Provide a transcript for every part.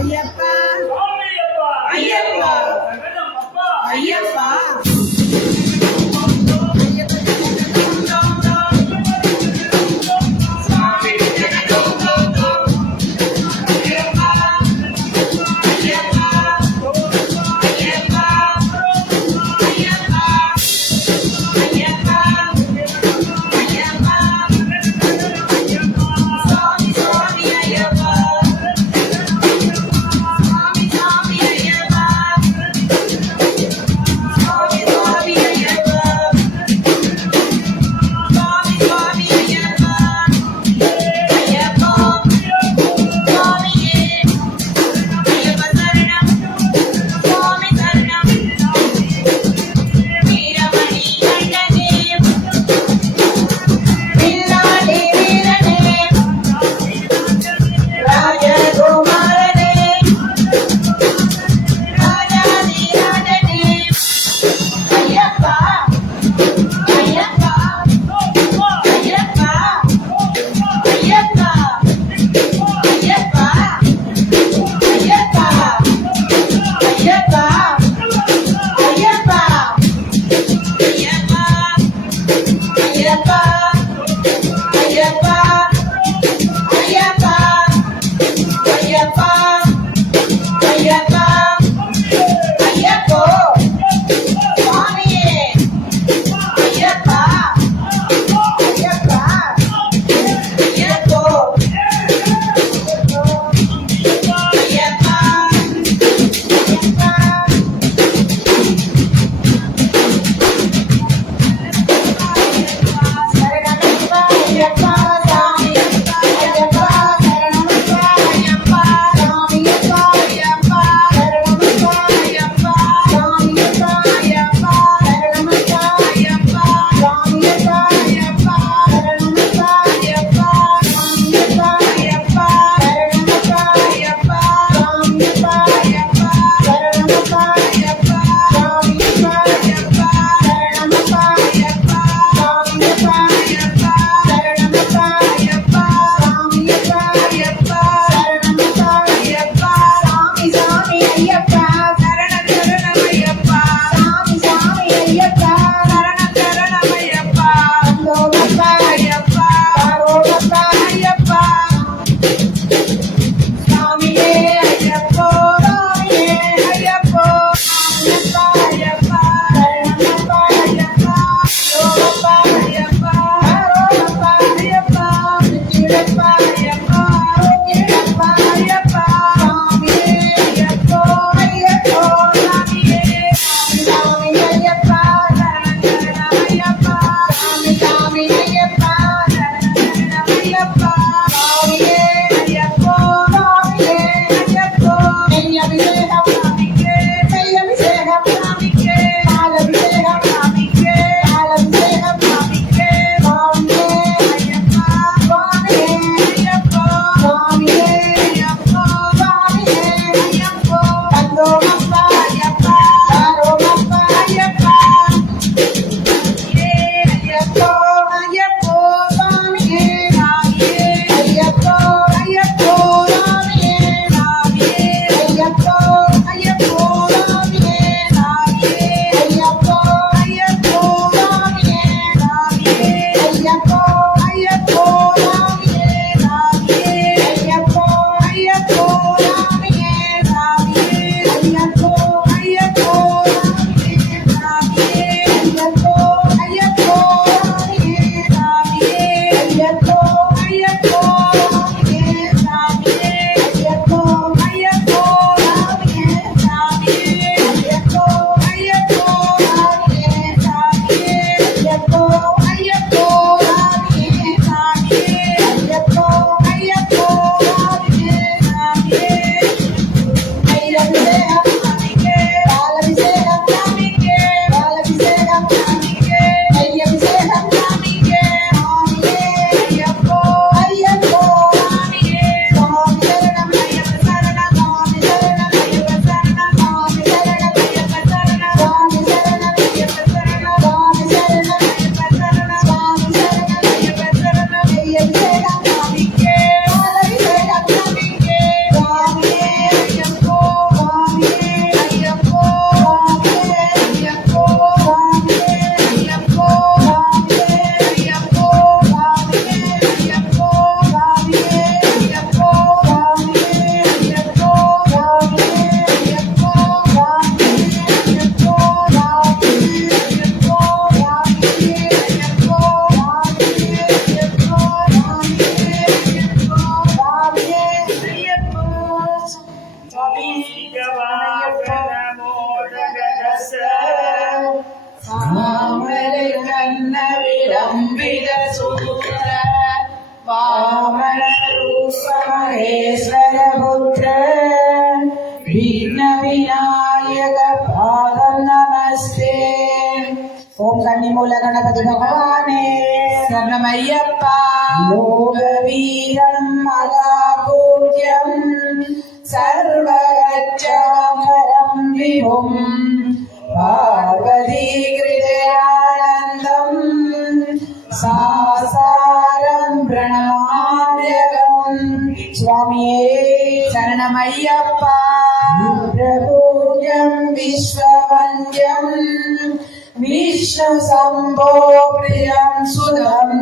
ஐயப்பா ஐயப்பா ஐயப்பா சாமரை கண்ண விளம்பித சூத்திர வாமன ரூப மகேஸ்வர புத்திர விக்ன விநாயக பாதம் நமஸ்தே. ஓம் கன்னிமூல கணபதி பகவானே சரணமையப்பா. லோக வீரம் மகாபூஜ்யம் சர்வரட்சாகரம் விபும் பார்வதி கிருதயானந்தம் சாசாரம் பிரணமாம்யகம். சுவாமியே சரணமையப்பா. பூஜ்யம் விஸ்வவந்தியம் விஷ்ணு சம்போ பிரியம் சுதம்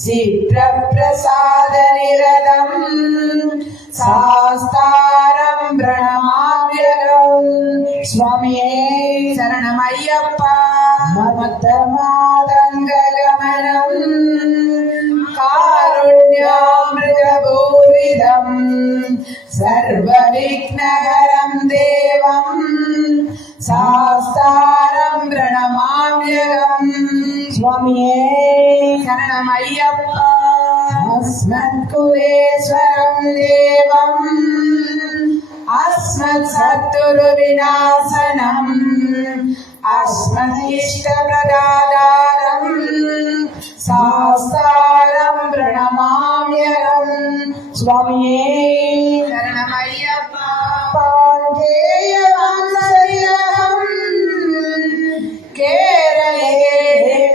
சிப்ர பிரசாத நிரதம் சாஸ்தாரம் பிரணமாம்யகம். சுவாமியே சரணமையப்பா. மத்த மாதங்க கமனம் காருண்யாமிருதபூரிதம் சர்வ விக்னஹரம் தேவம் சாஸ்தாரம் பிரணமாம்யகம். சுவாமியே சரணமையப்பா. அஸ்மத்குலேஸ்வரம் தேவம் அஸ்மத் சத்துரு விநாசனம் அஸ்மதிஷ்ட பிரதாதாரம் சாஸ்தாரம் பிரணமாம்யகம். சுவாமியே சரணமையப்பா. பாஞ்சேய வம்சரியம் கேரளே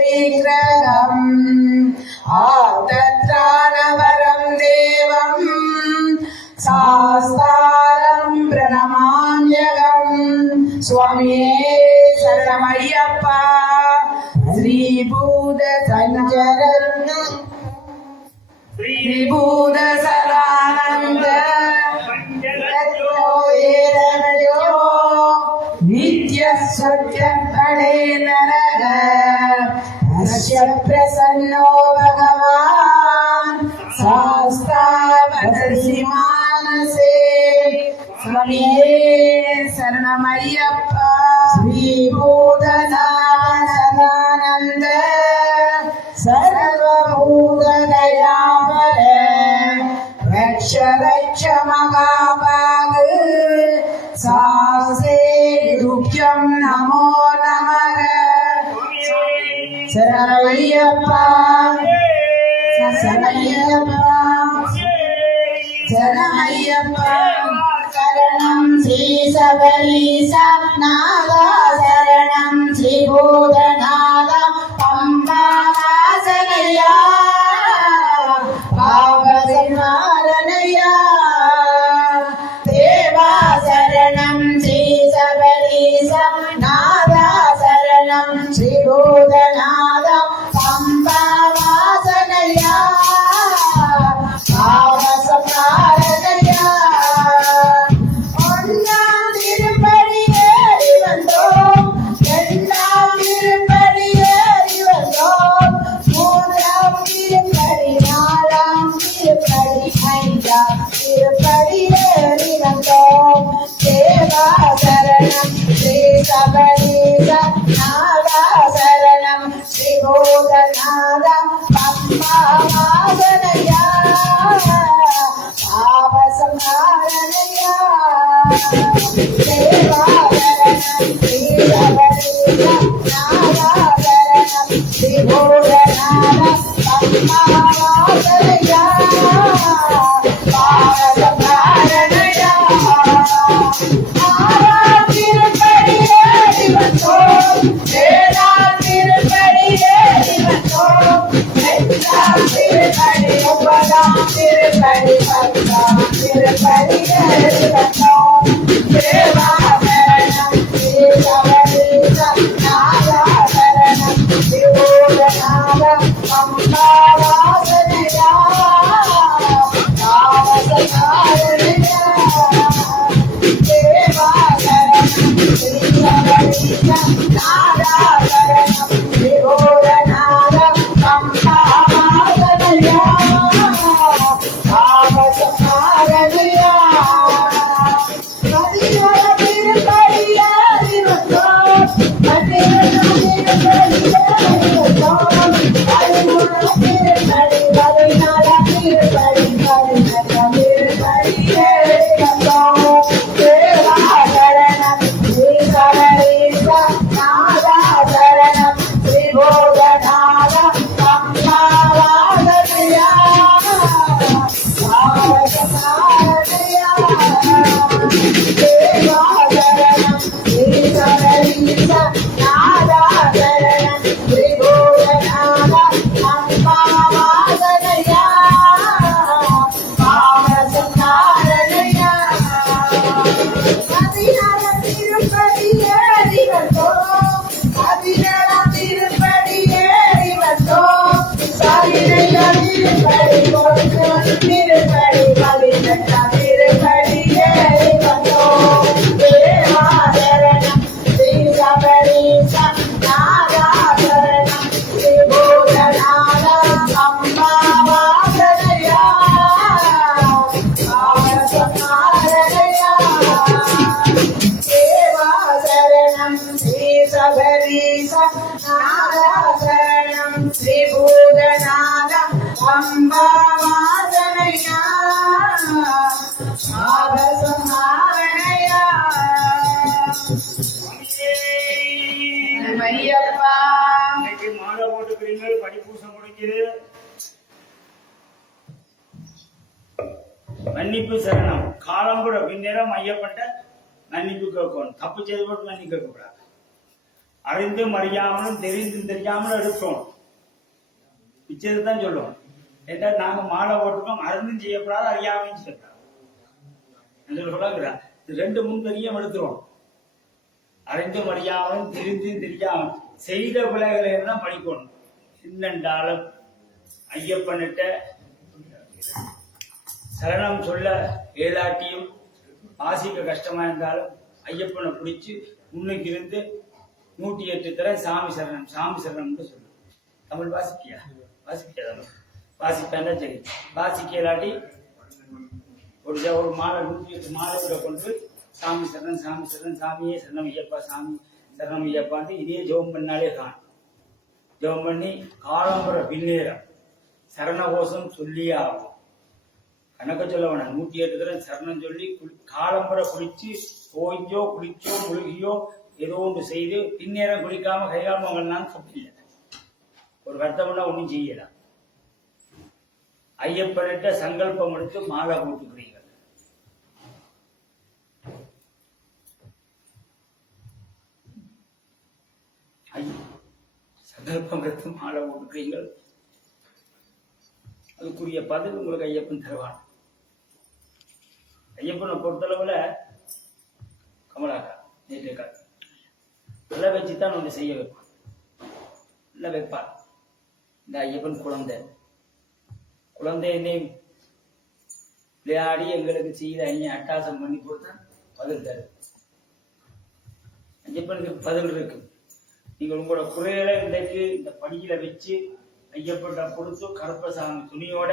விக்கிரகம் ஆர்த்தத்ராணவரம் தேவம் சாஸ்தாரம் பிரணமாம்யகம். சுவாமியே சரணமையப்பா. ஸ்ரீபூத சஞ்சரத்ன ஸ்ரீபூத சதானந்த நித்ய சத்யபடே நரக அஸ்ய பிரசன்னோ பகவான் சாஸ்தாவதசி மானசே. சுவாமியே சரணமையப்பா. ஸ்ரீபூதநாத சர்வபூததயாபர ரக்ஷ ரக்ஷ மகாபாக சாஸ்தே துப்யம் நமோ நமக. சரணமையப்பா. சரணமையப்பா. சரணமையப்பா. சரணம் ஸ்ரீ சபரீச நாதா சரணம் ஸ்ரீ பூதநாத பம்பாசனையா பாவசிமாரணையா தேவா சரணம் ஸ்ரீ சபரீச நாதா சரணம் ஸ்ரீ பூதநாத பம்பாசனையா பாவசமாரணையா. ஒன்றாம் திருப்படி ஏறி வந்தோம், இரண்டாம் திருப்படி ஏறி வந்தோம், மூன்றாம் திருப்படி நாலாம் திருப்படி ஐந்தாம் திருப்படி ஏறி வந்தோம். தேவா சரணம் ஸ்ரீ சபரீச நாதா சரணம் ஸ்ரீ பூதநாத பம்பாசனையா பாவசமாரணையா தேவா சரணம் ஸ்ரீ சபரீச நாதா சரணம் ஸ்ரீ பூதநாத பம்பாசனையா பாவசமாரணையா. ஆறாம் திருப்படி ஏறி வந்தோம், ஏழாம் திருப்படி ஏறி வந்தோம், எட்டாம் திருப்படி ஒன்பதாம் திருப்படி பத்தாம் திருப்படி ஏறி வந்தோம். தேவா சரணம் ஸ்ரீ சபரீச நாதா சரணம் ஸ்ரீ பூதநாத பம்பாசனையா பாவசமாரணையா தேவா சபரீச நாராசரணம் ஸ்ரீபூதநாத அம்பா வாசனையா ஆபசமாரணையா ஐயப்பா. இன்னைக்கு மாலை போட்டுக்கிறீங்க, படிப்பூசம் முடிக்குது. மன்னிப்பு சரணம். காலம்புற பின்னேரம் ஐயப்பட்ட மன்னிப்பு கேட்கணும். தப்பு செய்து போட்டு மன்னிப்பு கேட்கக்கூடாது. அறிந்தும் அறியாமலும் தெரிந்தும் தெரியாமலும் எடுக்கணும். பிச்சை தான் சொல்லுவோம். ஏன்னா நாங்க மாலை போட்டுக்கோம், அறிந்தும் செய்யக்கூடாது, அறியாமையும் செய்யக்கூடாது. சொல்லுங்கிறார். இது ரெண்டு முன் தெரியாம எடுத்துருவோம். அறிந்தும் அறியாமலும் தெரிந்தும் தெரியாமல் செய்த பிள்ளைகளை தான் படிக்கணும். என்னென்றாலும் ஐயப்பன்கிட்ட சரணம் சொல்ல ஏதாட்டியும் வாசிக்க கஷ்டமா இருந்தாலும் ஐயப்பனை பிடிச்சி முன்னுக்கு இருந்து 108 தர சாமி சரணம் சாமி சரணம்னு சொல்லணும். தமிழ் வாசிப்பியா? வாசிப்பியா? தமிழ் வாசிப்பேன்னா சரி. வாசிக்க இல்லாட்டி ஒரு மாலை 108 மாலை கொண்டு சாமி சரணம் சாமி சரணம் சாமியே சரணம் ஐயப்பா சாமி சரணம் ஐயப்பான்னு இதே ஜெபம் பண்ணாலே தான். ஜெபம் பண்ணி காலம்புற பின்னேரம் சரணகோஷம் சொல்லியே ஆகும். கணக்க சொல்ல வேணாம். 108 தடவை சரணம் சொல்லி காலம்புற குளிச்சு ஓய்ஞ்சோ குளிச்சோ முழுகியோ ஏதோ ஒன்று செய்து பின்னேரம் குளிக்காம கைகால் மங்கள்னாலும் தப்பில்லை. ஒரு வருத்தம்னா ஒன்றும் செய்யலாம். ஐயப்பனிட்ட சங்கல்பம் எடுத்து மாலை போட்டுக்கிறீங்க. சங்கல்பம் எடுத்து மாலை போட்டுக்கிறீங்கள். அதுக்குரிய பதில் உங்களுக்கு ஐயப்பன் தருவான். ஐயப்பனை பொறுத்தளவுல கமலாக்கா நேற்றுக்கா நல்லா வச்சுதான் ஒன்று செய்ய வைப்பான். நல்லா வைப்பான். இந்த ஐயப்பன் குழந்தை என்னையும் விளையாடி எங்களுக்கு செய்த ஐயா அட்டாசம் பண்ணி கொடுத்தா பதில் தரு. ஐயப்பனுக்கு பதில் இருக்கு. நீங்கள் உங்களோட குறைகளை இன்றைக்கு இந்த படியில வச்சு ஐயப்பட்ட கொடுத்து கருப்பசாமி துணியோட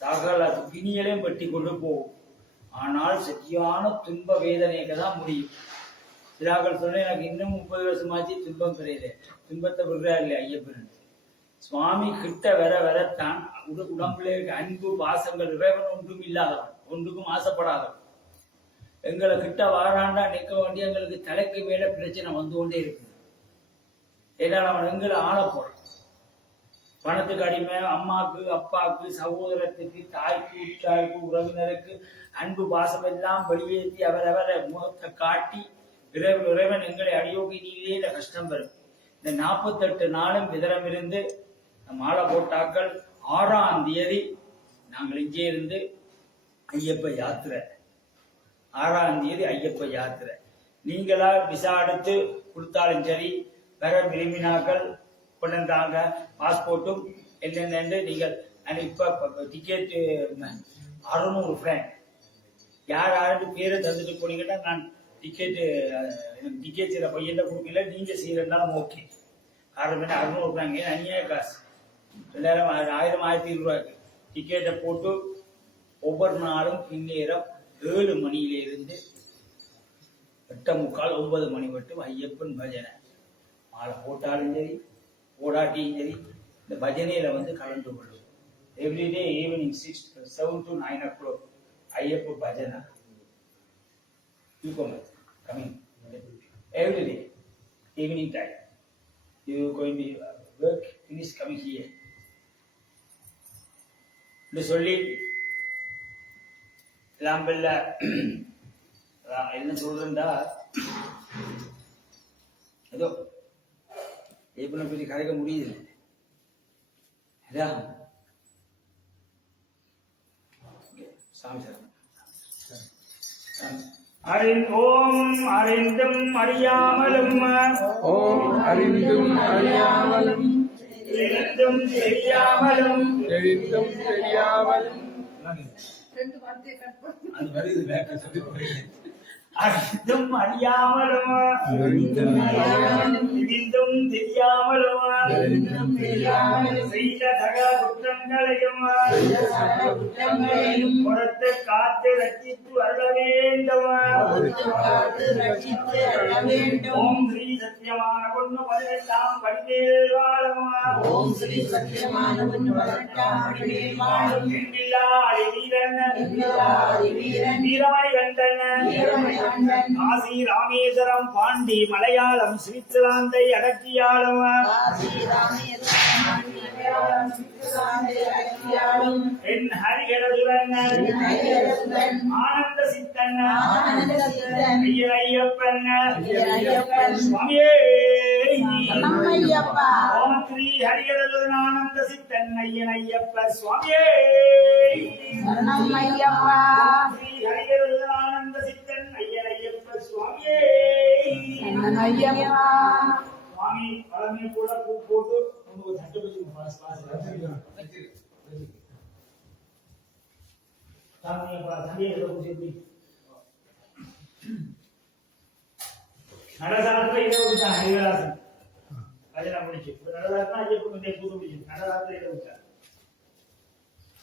சகல பிணியலையும் வெட்டி கொண்டு போகும். ஆனால் சரியான துன்ப வேதனைக்கு தான் முடியும். சிலாக்கள் சொன்ன எனக்கு இன்னும் 30 வருஷமாச்சு துன்பம் பெரியல. துன்பத்தை விடுறா இல்லை ஐயப்பன். சுவாமி கிட்ட வர வரத்தான் உடம்புல இருக்க அன்பு பாசங்கள் இறைவன் ஒன்றும் இல்லாதவன், ஒன்றுக்கும் ஆசைப்படாதவன். எங்களை கிட்ட வாராண்டா நிற்க வேண்டிய எங்களுக்கு தலைக்கு மேல பிரச்சனை வந்து கொண்டே இருக்கு. ஏன்னா அவன் எங்களை ஆள போறான். பணத்துக்கு அடிமை, அம்மாக்கு அப்பாக்கு சகோதரத்துக்கு தாய்க்கு உற்றாய்க்கு உறவினருக்கு அன்பு பாசம் எல்லாம் வெளியேற்றி அவரவரை முகத்தை காட்டி இறைவன் எங்களை அடியோகினிலே இந்த கஷ்டம் வரும். இந்த 48 நாளும் விதரம் இருந்து மாலை போட்டாக்கள் 6ஆம் தேதி நாங்கள் இங்கே இருந்து ஐயப்ப யாத்திரை. 6ஆம் தேதி ஐயப்ப யாத்திரை. நீங்களா விசா எடுத்து கொடுத்தாலும் சரி, வர விரும்பினாக்கள் கொண்டாங்க. பாஸ்போர்ட்டும் என்னென்னு நீங்கள் இப்ப டிக்கெட் 600 ஃப்ராங்க். யாரு பேரை தந்துட்டு போனீங்கன்னா நான் டிக்கெட்டு எனக்கு டிக்கெட் செய்யற பையன் கொடுக்கல, நீங்க செய்யறதுனாலும் ஓகே. காரணம் என்ன? 600 ஃப்ராங்க் அநியாய காசு. 2000 1000 1200 டிக்கெட்டை போட்டு ஒவ்வொரு நாளும் பின்னேரம் 7 மணியிலிருந்து 8:45 9 மணி மட்டும் ஐயப்பன் பஜனை. மாலை போட்டாலும் சரி போடாட்டியும் சரி இந்த பஜனையில வந்து கலந்து கொள்ளும். Everyday evening 7 to 9 o'clock Ayyappa பஜனை. You come coming every day evening time. You going to work, finish coming here. இந்த சொல்லி லாம்பல்ல என்ன சொல்றா ஏதோ எப்ப பற்றி கரைக்க முடியுது. சாமி சார் ஓம் அறிந்தும் அறியாமலும் ஓம் அறிந்தும் அறியாமலும் தெரிந்தும் தெரியாமலும் அது வருது பேக்க சொல்லி அறிந்தும் அறியாமலும் தெரிந்தும் தெரியாமலும் செய்த சகல குற்றங்களையும் புறத்து காத்து ரட்சித்து அருள வேண்டும். ஓம் ஸ்ரீ பதினெட்டாம் படிமேல் வாழும் ஓம் ஸ்ரீ சத்தியமான பொன்னு 18ஆம் படிமேல் வாழும் எண்ணில்லாடி வீரன் எண்ணில்லாடி வீரன் வீரமணி கண்டன் வீரமணி கண்டன் காசி ராமேஸ்வரம் பாண்டி மலையாளம் சுவிட்சர்லாந்தை அடக்கியாளும் காசி ராமேஸ்வரம் பாண்டி மலையாளம் சுவிட்சர்லாந்தை அடக்கியாளும் என் ஹரிஹரசுரன் ஹரிஹரசுரன் ஆனந்த சித்தன் ஆனந்த சித்தன் ஐயப்பன் ஐயப்பன் சுவாமியே சரணமையப்பா ஓம் ஸ்ரீ ஹரிஹரசுரன் ஆனந்த சித்தன் ஐயப்ப சுவாமியே சரணமையப்பா ஸ்ரீ ஹரிஹரசுரன் ஆனந்த சித்தன் ஐயப்ப சுவாமியே சரணமையப்பா சுவாமி பழமே கூட பூ போட்டு ஒரு தட்டு வச்சு நடராத்திர இதை விட்டான் ஹரிவராசன் பஜனை முடிச்சு நடராத்திர ஐயப்பன் வந்து பூஜை முடிச்சு நடராத்திர இதை விட்டான்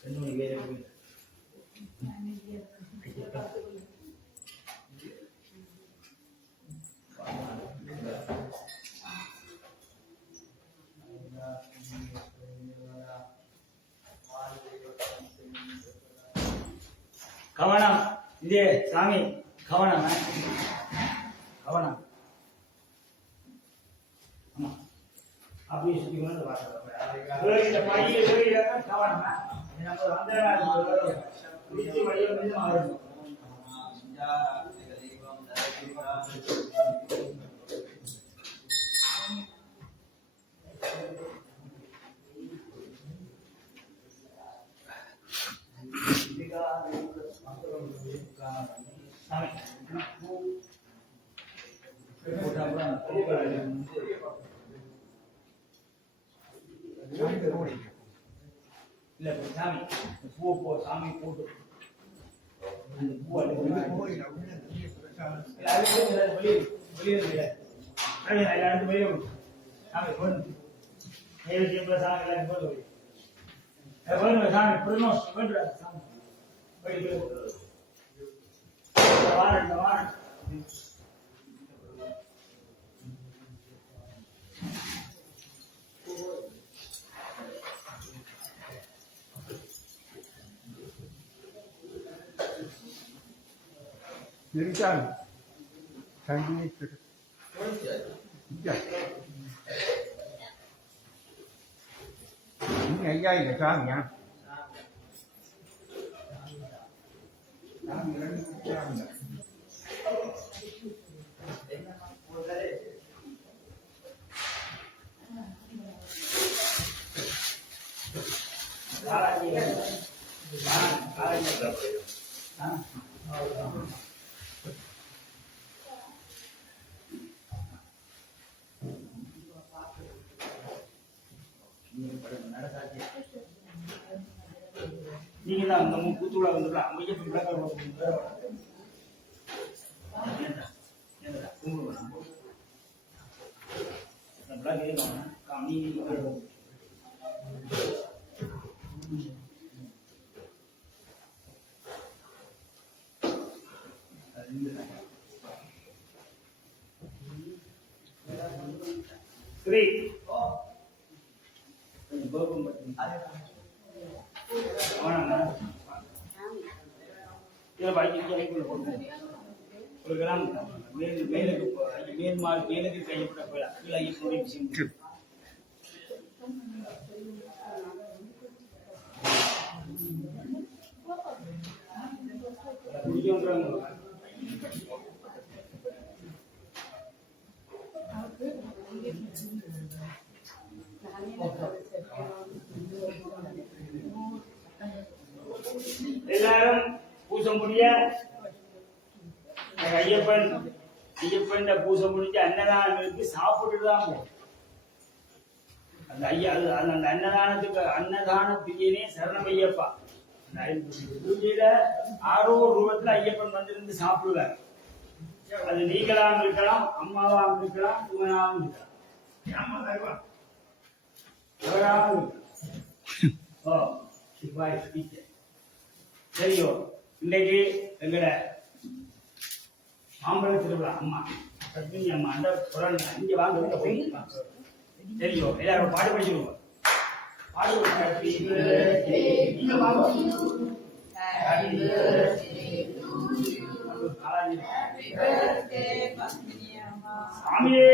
2 மணி வேலை போய் கவனம் இதே சாமி கவனம் கவனம் ஆமா அப்படியே சுத்தி கொண்டு வாங்க இந்த பையில கவனம் நம்ம அந்த வீட்டு வழியை வந்து மாறும் இல்ல சாமி பூ போ சாமி போட்டு அந்த பூ எல்லாரும் வெளியே சாமி போடு நேரடியாக சாமி எல்லாரும் போட்டு வேணும் சாமி புரணோஸ் வேண்டுற சாமி வெளியே வாரண்ட warrant Dirikan. Tadi itu. Ya. Ini ayah ya sang ya. நீங்க தான் அந்த கூத்துள்ள வந்து ஐயப்பன் ஸ்ரீ மேலுக்கு கைப்பட எல்லாரும் பூசை முடிய ஐயப்பன் பூசை முடிஞ்சு அன்னதானம் இருக்கு சாப்பிட்டு தான் போகும் அந்த ஐயா அந்த அன்னதானத்துக்கு அன்னதான பிரியனே சரணம் ஐயப்பா பூஜையில ஆரோ ரூபத்துல ஐயப்பன் வந்திருந்து சாப்பிடுவார் அது நீங்களாம் இருக்கலாம் அம்மாவாம் இருக்கலாம் இவனாவும் இருக்கலாம் எவராவும் இருக்கலாம் சரியோ இன்னைக்கு எங்கட மாம்பழ திருவிழா அம்மா பத்மினி அம்மா அந்த சொல்லணும் இங்க வாங்க உள்ள போய் தெரியும் எல்லாரும் பாட்டு படிச்சிருவோம் பாட்டு நீங்க வாங்க Happy birthday to you. Happy birthday, Pasmini Amma. சாமியே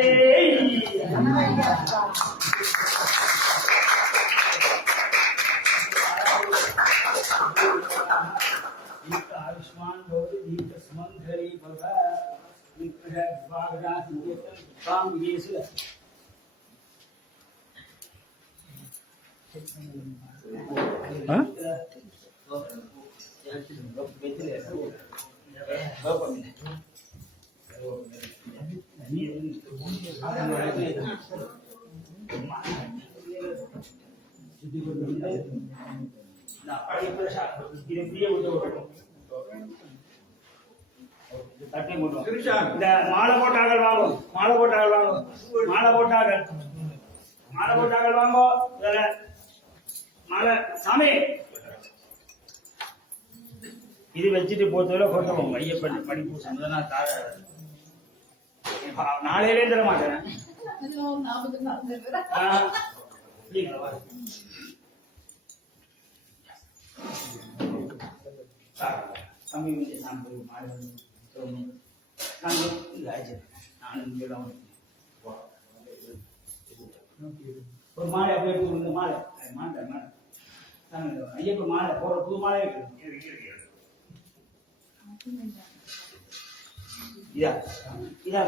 आयुष्मान भवति दीर्घ सुमंगली भव विग्रह विभागदा संकेतन काम विदेश இந்த மாலை போட்டார்கள் வாங்க மாலை போட்டார்கள் வாங்க மாலை போட்டார்கள் மாலை போட்டார்கள் வாங்க மாலை சாமி இது வச்சுட்டு போறதுல கொட்டவும் ஐயப்பன் படிப்பு சந்தனா தார நாளையிலே தர மாட்டேன் சாமி சாமி மாலை ஒரு மாலை அப்படியே இந்த மாலை மாலை மாலை ஐயப்ப மாலை போற புது மாலை இதா இதா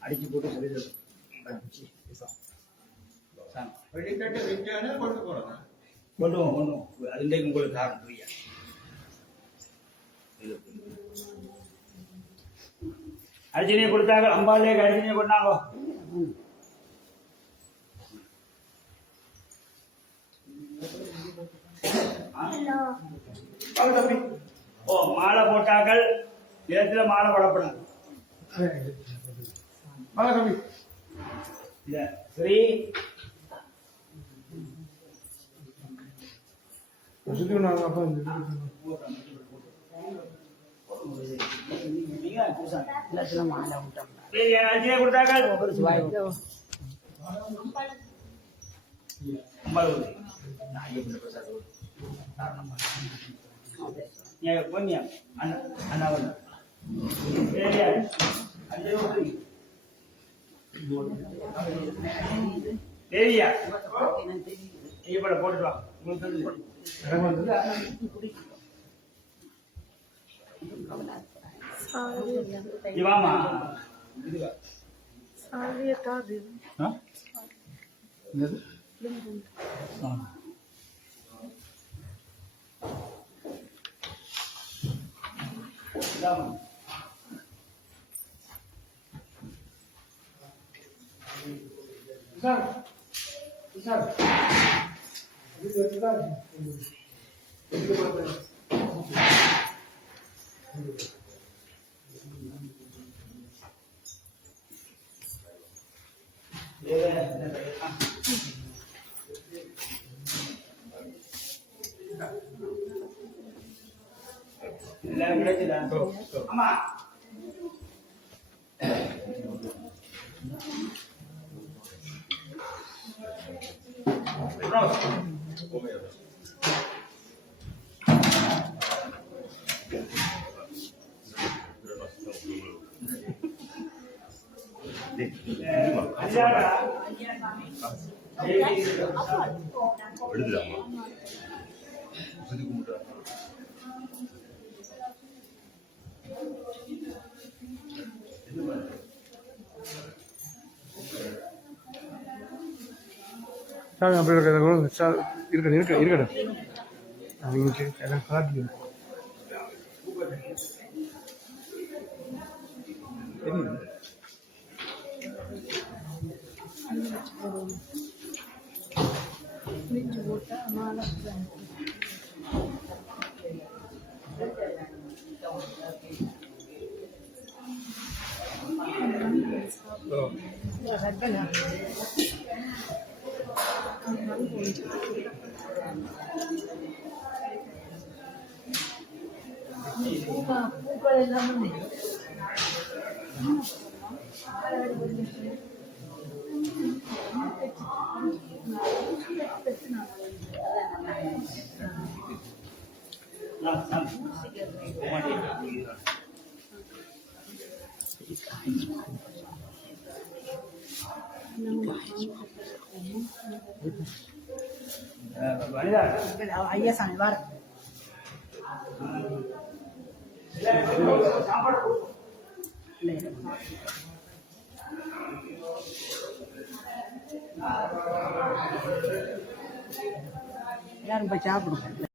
அடிச்சு போட்டு சொல்லி கொண்டு போவோம் அது இன்றைக்கு உங்களுக்கு காரணம் புரியா அர்ஜுனியை கொடுத்தாங்க அம்பாலே அர்ஜுனியை கொண்டாங்க ஓ மாலை போட்டார்கள் நிலத்துல மாலை போடப்படாது சரி போட்டுட்டு இவாமா எல்லாரும் கிடைச்சதா ஆமா சாமி அப்படி இருக்கட்டும் இருக்கட்டும் அவங்களுக்கு எல்லாம் காட்டி பூக்கள் எல்லாம் ஐயா சாமி வர எல்லாரும் போய் சாப்பிடுங்க.